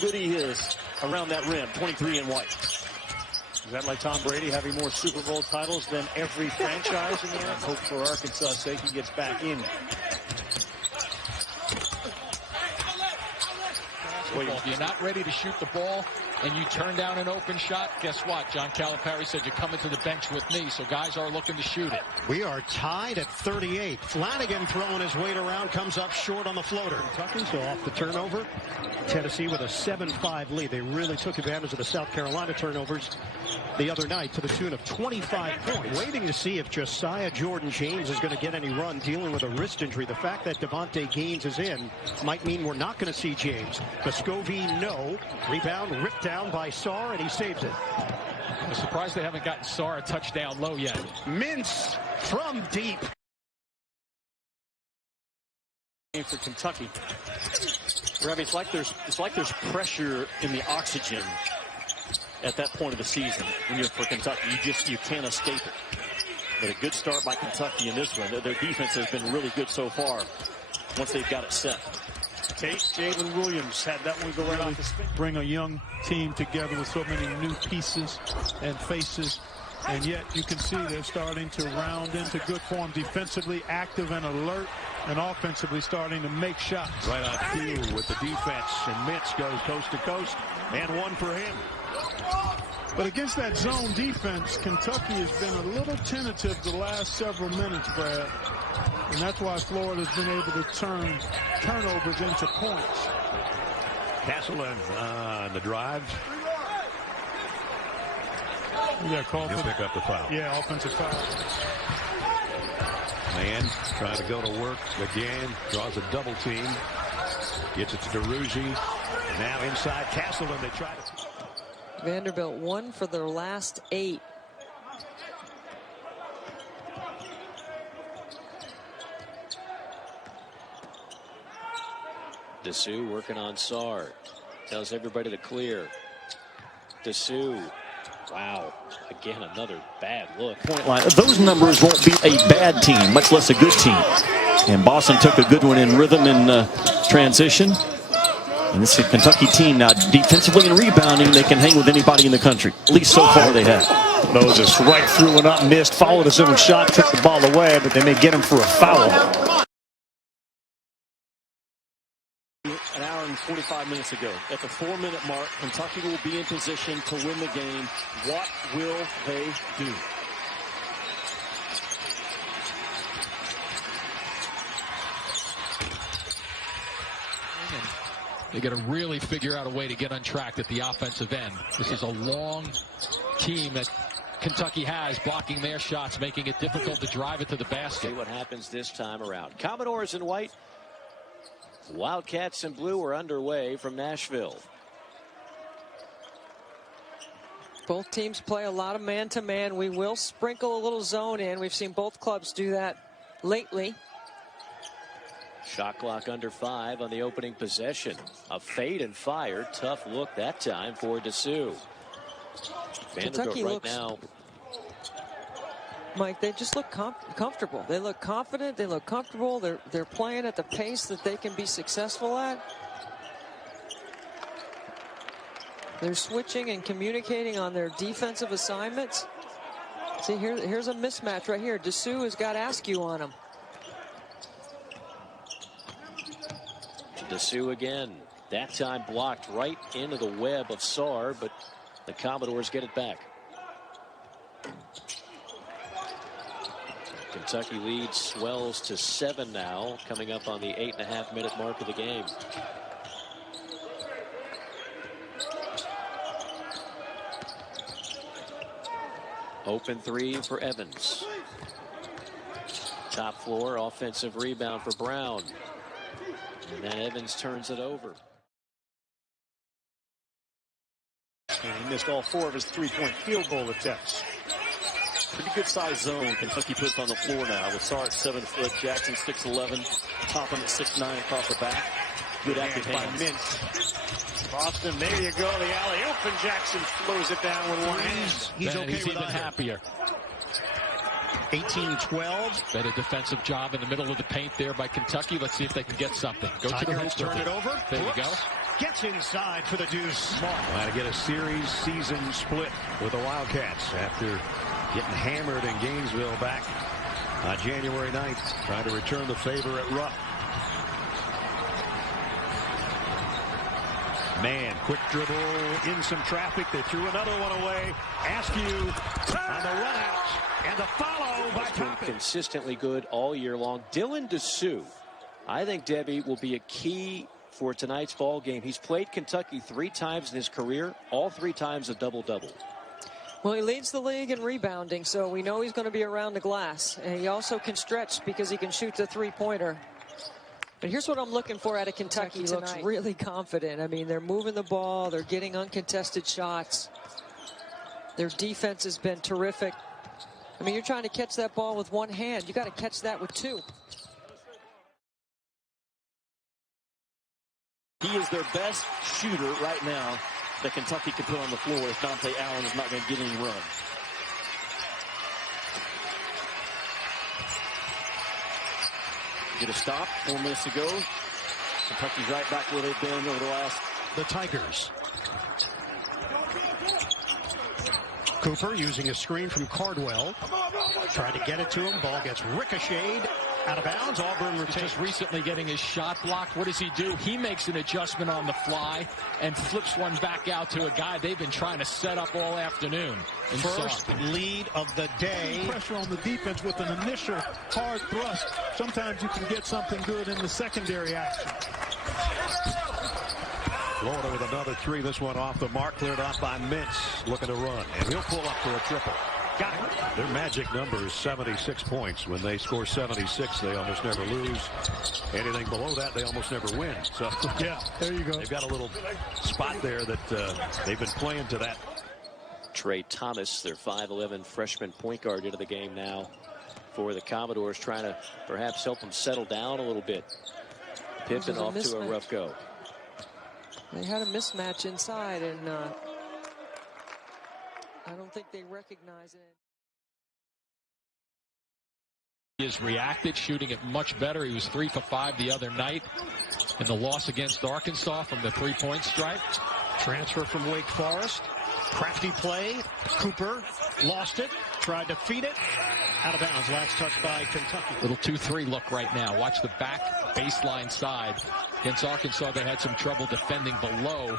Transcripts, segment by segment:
good he is around that rim, 23 in white. Is that like Tom Brady having more Super Bowl titles than every franchise in there? Hope for Arkansas' sake he gets back in. If you're not ready to shoot the ball and you turn down an open shot, guess what? John Calipari said you're coming to the bench with me, so guys are looking to shoot it. We are tied at 38. Flanagan throwing his weight around, comes up short on the floater. Kentucky, so off the turnover. Tennessee with a 7-5 lead. They really took advantage of the South Carolina turnovers the other night to the tune of 25 points. Waiting to see if Josiah Jordan-James is going to get any run dealing with a wrist injury. The fact that Devontae Gaines is in might mean we're not going to see James. Vescovi, no. Rebound ripped down by Saar, and he saves it. I'm surprised they haven't gotten Sarr a touchdown low yet. Mintz from deep. For Kentucky, it's like there's pressure in the oxygen at that point of the season. When you're for Kentucky, you can't escape it. But a good start by Kentucky in this one. Their defense has been really good so far. Once they've got it set. Jalen Williams had that one go right off his spin. Bring a young team together with so many new pieces and faces, and yet you can see they're starting to round into good form defensively, active and alert, and offensively starting to make shots. Right on field with the defense, and Mintz goes coast to coast, and one for him. But against that zone defense, Kentucky has been a little tentative the last several minutes, Brad. And that's why Florida's been able to turn turnovers into points. Castleton on the drive. Yeah, call He'll pick up the foul. Yeah, offensive foul. Man trying to go to work again. Draws a double team. Gets it to DeRuzi. Now inside Castleton. They try to... Vanderbilt won for their last 8. Dessou working on Saar. Tells everybody to clear. Dessou. Wow. Again, another bad look. Point line. Those numbers won't beat a bad team, much less a good team. And Boston took a good one in rhythm and transition. And this is a Kentucky team now, defensively and rebounding, they can hang with anybody in the country. At least so far they have. Moses right through and up, missed, followed his own shot, took the ball away, but they may get him for a foul. An hour and 45 minutes ago. At the 4-minute mark, Kentucky will be in position to win the game. What will they do? They got to really figure out a way to get untracked at the offensive end. This is a long team that Kentucky has, blocking their shots, making it difficult to drive it to the basket. See what happens this time around. Commodores in white. Wildcats in blue are underway from Nashville. Both teams play a lot of man-to-man. We will sprinkle a little zone in. We've seen both clubs do that lately. Shot clock under 5 on the opening possession. A fade and fire. Tough look that time for Dessou. Kentucky right looks, now. Mike, they just look comfortable. They look confident. They look comfortable. They're playing at the pace that they can be successful at. They're switching and communicating on their defensive assignments. See, here's a mismatch right here. Dessou has got Askew on him. Dessou again. That time blocked right into the web of Saar, but the Commodores get it back. Kentucky lead swells to 7 now, coming up on the 8.5-minute mark of the game. Open 3 for Evans. Top floor offensive rebound for Brown. And then Evans turns it over. And he missed all 4 of his 3-point field goal attempts. Pretty good size zone Kentucky puts on the floor now with Sarr at 7 foot, Jackson 6'11", Topham at 6'9" across the back. Good active hands. Mintz. Boston, there you go, the alley-oop, and Jackson slows it down with one hand. He's okay. He's even happier. 18-12. Better defensive job in the middle of the paint there by Kentucky. Let's see if they can get something. Go to the hoop. Turn it over. There you go. Gets inside for the deuce. Trying to get a season split with the Wildcats after getting hammered in Gainesville back on January 9th. Trying to return the favor at Rupp. Man, quick dribble in some traffic. They threw another one away. Askew on the run out and the follow by Toppin. Consistently good all year long. Dylan Dessou, I think, Debbie, will be a key for tonight's ball game. He's played Kentucky 3 times in his career, all 3 times a double-double. Well, he leads the league in rebounding, so we know he's going to be around the glass. And he also can stretch because he can shoot the three-pointer. But here's what I'm looking for out of Kentucky. He looks really confident. I mean, they're moving the ball. They're getting uncontested shots. Their defense has been terrific. I mean, you're trying to catch that ball with one hand. You got to catch that with 2. He is their best shooter right now that Kentucky can put on the floor if Dante Allen is not going to get any run. Get a stop. 4 minutes to go. Kentucky's right back where they've been over the last. The Tigers. Cooper using a screen from Cardwell. Tried to get it to him. Ball gets ricocheted out of bounds. Auburn retains. Just recently getting his shot blocked. What does he do? He makes an adjustment on the fly and flips one back out to a guy they've been trying to set up all afternoon. First lead of the day. Pressure on the defense with an initial hard thrust. Sometimes you can get something good in the secondary action. Florida with another 3. This one off the mark, cleared off by Mintz, looking to run, and he'll pull up for a triple. Got it. Their magic number is 76 points. When they score 76, they almost never lose. Anything below that, they almost never win. So yeah, there you go. They've got a little spot there that they've been playing to that. Trey Thomas, their 5'11" freshman point guard, into the game now for the Commodores, trying to perhaps help them settle down a little bit. Pippen off to a rough go. They had a mismatch inside, and I don't think they recognize it. He has reacted, shooting it much better. He was 3 for 5 the other night in the loss against Arkansas from the 3-point stripe. Transfer from Wake Forest. Crafty play. Cooper lost it. Tried to feed it. Out of bounds. Last touch by Kentucky. Little 2-3 look right now. Watch the back baseline side. Against Arkansas, they had some trouble defending below.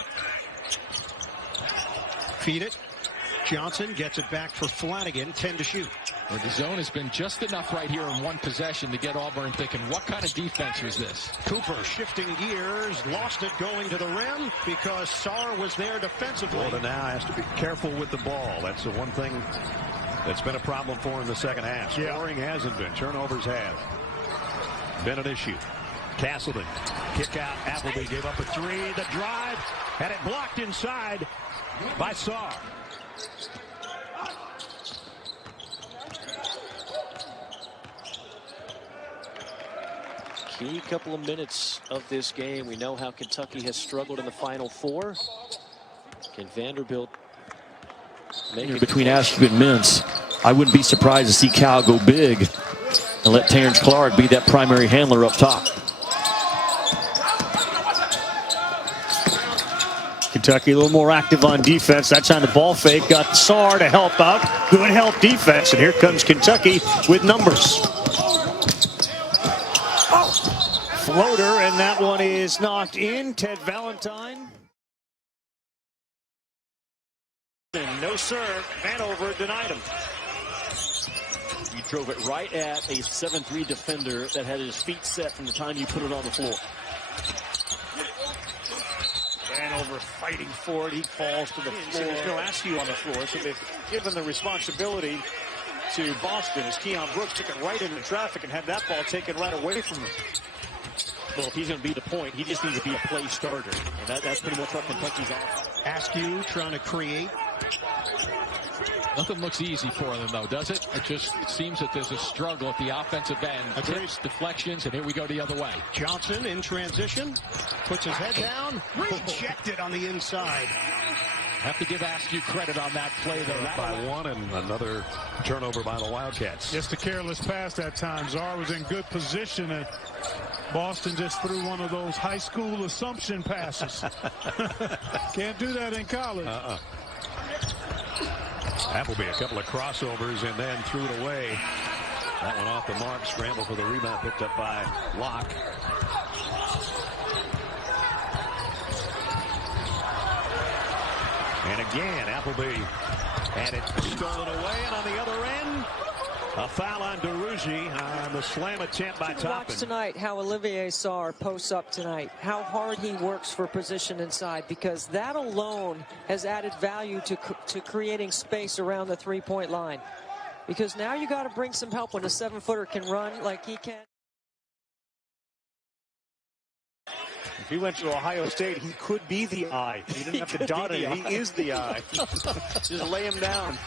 Feed it. Johnson gets it back for Flanagan. 10 to shoot. Well, the zone has been just enough right here in one possession to get Auburn thinking, what kind of defense was this? Cooper shifting gears. Lost it going to the rim because Saar was there defensively. Florida now has to be careful with the ball. That's the one thing that's been a problem for him in the second half. Scoring hasn't been. Turnovers have been an issue. Castleton, kick out. Appleby gave up a 3. The drive had it blocked inside by Saar. Key couple of minutes of this game. We know how Kentucky has struggled in the Final Four. Can Vanderbilt make it between Askew and Mintz? I wouldn't be surprised to see Cal go big and let Terrence Clark be that primary handler up top. Kentucky a little more active on defense. That time the ball fake got Saar to help out. Good help defense. And here comes Kentucky with numbers. Floater, and that one is knocked in. Ted Valentine. No serve. Vanover denied him. You drove it right at a 7'3" defender that had his feet set from the time you put it on the floor. Vanover fighting for it. He falls to the floor. There's no Askew on the floor, so they've given the responsibility to Boston as Keon Brooks took it right into traffic and had that ball taken right away from him. Well, if he's going to be the point, he just needs to be a play starter. And that's pretty much what Kentucky's on. Askew trying to create. Nothing looks easy for them, though, does it? It just seems that there's a struggle at the offensive end. Tips, deflections, and here we go the other way. Johnson in transition. Puts his head down. Rejected on the inside. Have to give Askew credit on that play, though. By one, and another turnover by the Wildcats. Just a careless pass that time. Saar was in good position, and Boston just threw one of those high school assumption passes. Can't do that in college. Appleby, a couple of crossovers, and then threw it away. That one off the mark. Scramble for the rebound, picked up by Locke. And again, Appleby had it stolen away, and on the other end, a foul on DeRougy on the slam attempt by Toppin. Watch tonight how Olivier Saar posts up tonight, how hard he works for position inside, because that alone has added value to creating space around the three-point line. Because now you got to bring some help when a 7-footer can run like he can. If he went to Ohio State, he could be the eye. He didn't have to dot it. He is the eye. Just lay him down.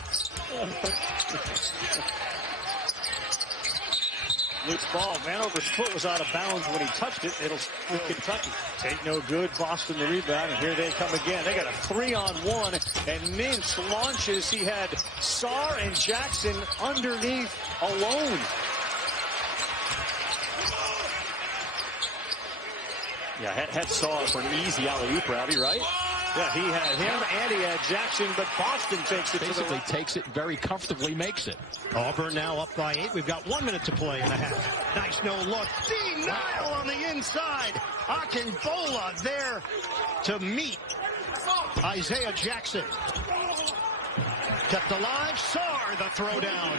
Loose ball. Vanover's foot was out of bounds when he touched it. It'll with Kentucky. Take no good. Boston the rebound, and here they come again. They got a 3-on-1, and Mintz launches. He had Saar and Jackson underneath alone. Yeah, had Saar for an easy alley-oop, Robbie, right? Yeah, he had him and he had Jackson, but Boston takes it to the Basically right. takes it very comfortably, makes it. Auburn now up by 8. We've got 1 minute to play in the half. Nice no look. Denial on the inside. Akinbola there to meet Isaiah Jackson. Kept alive. Saar the throwdown.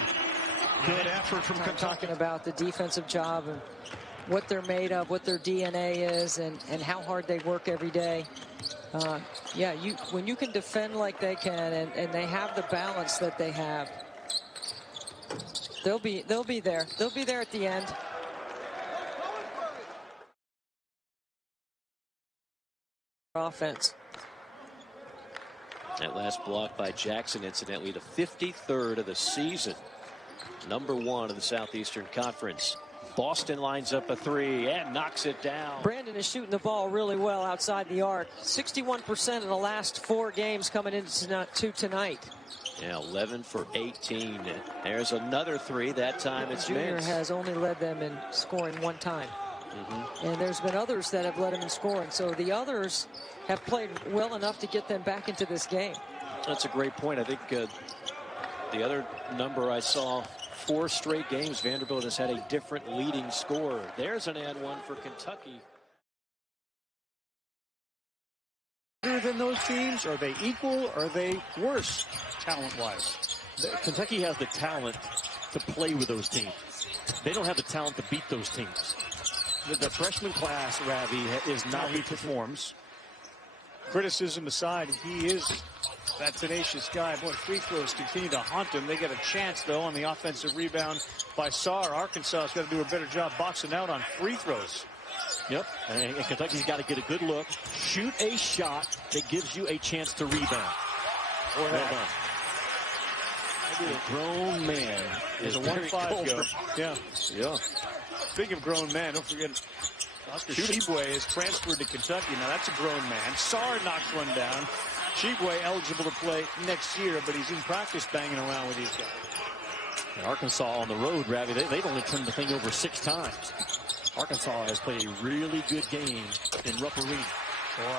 Good effort from Kentucky. Talking about the defensive job and what they're made of, what their DNA is, and how hard they work every day. Yeah, when you can defend like they can, and they have the balance that they have, they'll be there. They'll be there at the end. Offense. That last block by Jackson, incidentally, the 53rd of the season. #1 of the Southeastern Conference. Boston lines up a 3 and knocks it down. Brandon is shooting the ball really well outside the arc. 61% in the last 4 games coming into tonight. Yeah, 11 for 18. There's another 3. That time it's Junior Mintz. has only led them in scoring 1 time. And there's been others that have led him in scoring. So the others have played well enough to get them back into this game. That's a great point. I think the other number I saw, 4 straight games, Vanderbilt has had a different leading scorer. There's an and 1 for Kentucky. Better than those teams? Are they equal? Are they worse, talent-wise? Kentucky has the talent to play with those teams. They don't have the talent to beat those teams. The freshman class, Ravi, is not he performs. Criticism aside, he is that tenacious guy. Boy, free throws continue to haunt him. They get a chance, though, on the offensive rebound by Saar. Arkansas has got to do a better job boxing out on free throws. Yep, and Kentucky's got to get a good look. Shoot a shot that gives you a chance to rebound. Well done. A grown man There's a 1-5 go. Yeah. Yeah. Speaking of grown man, don't forget Dr. Shibwe is transferred to Kentucky. Now that's a grown man. Saar knocks one down. Shibwe eligible to play next year, but he's in practice banging around with these guys. And Arkansas on the road, Ravi, they've only turned the thing over 6 times. Arkansas has played a really good game in Rupp Arena.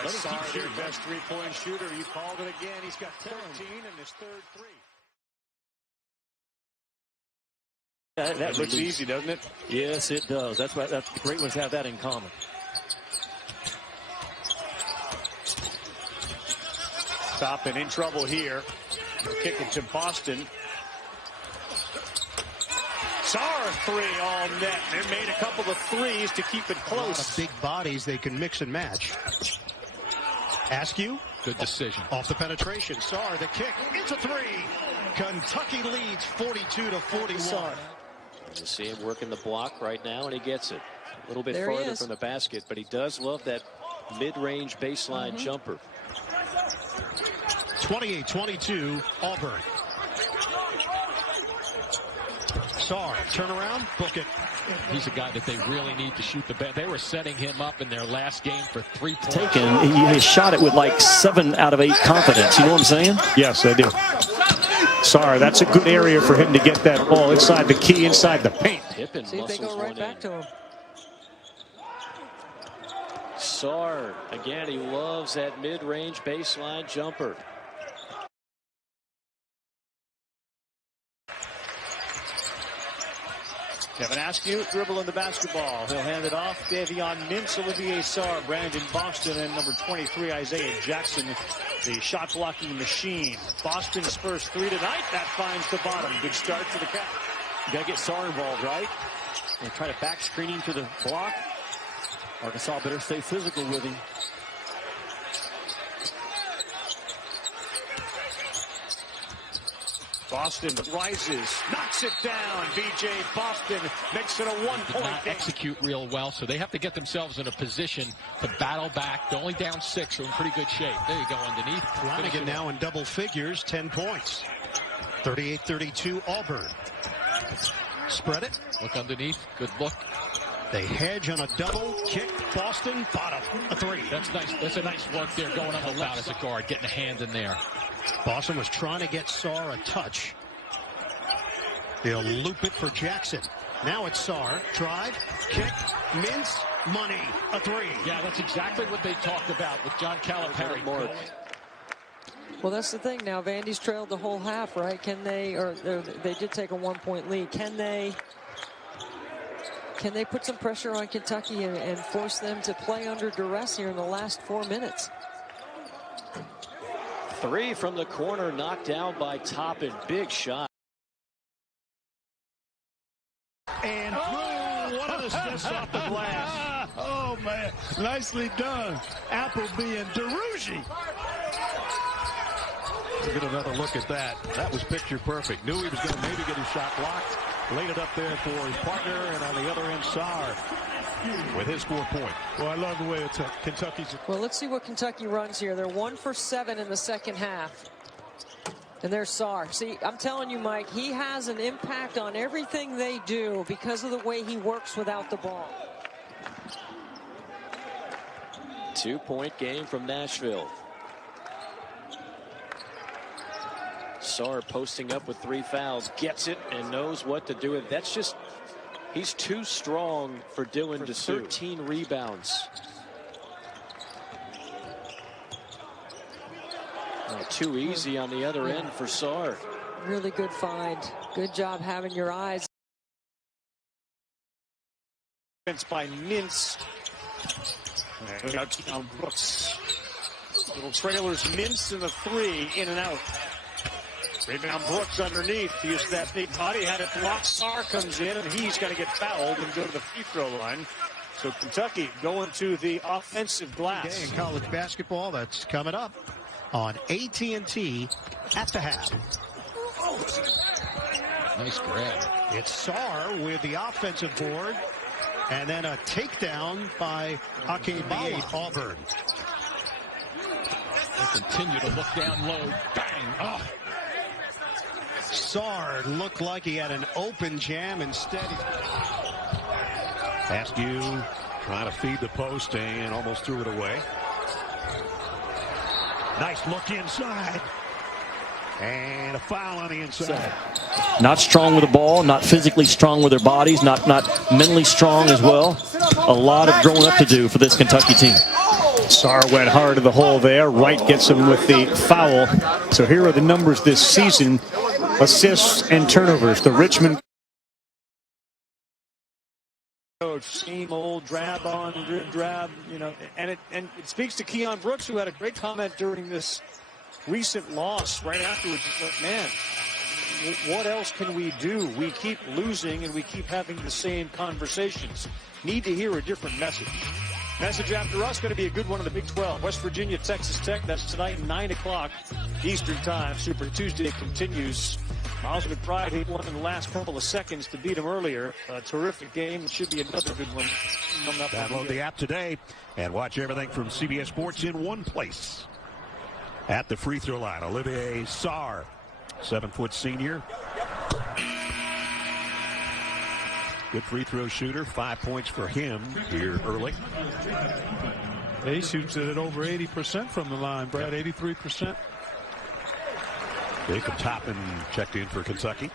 Boy, Saar, their best three-point shooter. You called it again. He's got 13 in his 3rd 3. That looks easy, doesn't it? Yes, it does. That's the great ones have that in common. Toppin in trouble here. Kick it to Boston. Saar 3 all net. They made a couple of threes to keep it close. A lot of big bodies they can mix and match. Askew. Good decision. Off the penetration. Saar the kick. It's a 3. Kentucky leads 42-41. You see him working the block right now, and he gets it. A little bit farther from the basket, but he does love that mid-range baseline jumper. 28-22, Auburn. Saar, turn around, book it. He's a guy that they really need to shoot the ball. They were setting him up in their last game for 3 points. He shot it with like 7 out of 8 confidence. You know what I'm saying? Yes, I do. Saar, that's a good area for him to get that ball inside the key, inside the paint. See if they go right back to him. Saar, again, he loves that mid-range baseline jumper. Kevin Askew dribbling the basketball. He'll hand it off. Davion Mintz, Olivier Saar, Brandon Boston, and number 23, Isaiah Jackson, the shot blocking machine. Boston's first 3 tonight. That finds the bottom. Good start for the Cavs. You got to get Saar involved, right? And try to back screening to the block. Arkansas better stay physical with him. Boston rises, knocks it down. B.J. Boston makes it a 1-point Not game. execute real well, so they have to get themselves in a position to battle back. They're only down 6, so in pretty good shape. There you go underneath. Flanagan now in double figures, 10 points. 38-32 Auburn. Spread it. Look underneath. Good look. They hedge on a double kick. Boston, bottom, a 3. That's nice. That's a nice work there going on the left as a guard, getting a hand in there. Boston was trying to get Saar a touch. They'll loop it for Jackson. Now it's Saar. Drive, kick, Mintz, money, a 3. Yeah, that's exactly what they talked about with John Calipari. Well, that's the thing now. Vandy's trailed the whole half, right? Can they, or they did take a 1-point lead. Can they put some pressure on Kentucky and force them to play under duress here in the last 4 minutes? 3 from the corner, knocked down by Toppin. Big shot. And through one of the assists off the glass. Oh, man. Nicely done. Appleby and DeRougie. Get another look at that. That was picture perfect. Knew he was going to maybe get his shot blocked. Laid it up there for his partner, and on the other end, Saar with his 4 point. Well, I love the way Kentucky's. Well, let's see what Kentucky runs here. They're 1 for 7 in the second half. And there's Saar. See, I'm telling you, Mike, he has an impact on everything they do because of the way he works without the ball. 2-point game from Nashville. Saar posting up with 3 fouls, gets it and knows what to do with it. That's just, he's too strong for Dylan Dessou. 13 rebounds. Too easy on the other end for Saar. Really good find. Good job having your eyes. By Mintz. Brooks. Little trailers, Mintz in the 3, in and out. Rebound Brooks underneath. He used that big body, had it blocked. Saar comes in, and he's going to get fouled and go to the free throw line. So Kentucky going to the offensive glass. In college basketball, that's coming up on AT&T at the half. Nice grab. It's Saar with the offensive board, and then a takedown by Akebala, Auburn. They continue to look down low. Bang! Oh. Saar looked like he had an open jam instead. Askew trying to feed the post and almost threw it away. Nice look inside. And a foul on the inside. Not strong with the ball, not physically strong with their bodies, not mentally strong as well. A lot of growing up to do for this Kentucky team. Saar went hard to the hole there. Wright gets him with the foul. So here are the numbers this season. Assists and turnovers. The Richmond Coach, same old drab on drab, you know, and it speaks to Keon Brooks, who had a great comment during this recent loss right afterwards. Like, man, what else can we do? We keep losing and we keep having the same conversations. Need to hear a different message. Message after us going to be a good one in the Big 12. West Virginia, Texas Tech. That's tonight, 9 o'clock Eastern Time. Super Tuesday continues. Miles McBride hit one in the last couple of seconds to beat him earlier. A terrific game. It should be another good one. Download the app today and watch everything from CBS Sports in one place. At the free throw line, Olivier Saar, 7-foot senior. Good free throw shooter. 5 points for him here early. He shoots it at over 80% from the line, Brad. 83%. Jacob Toppin checked in for Kentucky.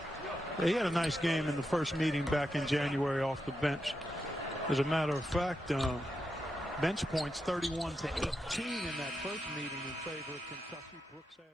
He had a nice game in the first meeting back in January off the bench. As a matter of fact, bench points 31 to 18 in that first meeting in favor of Kentucky. Brooks had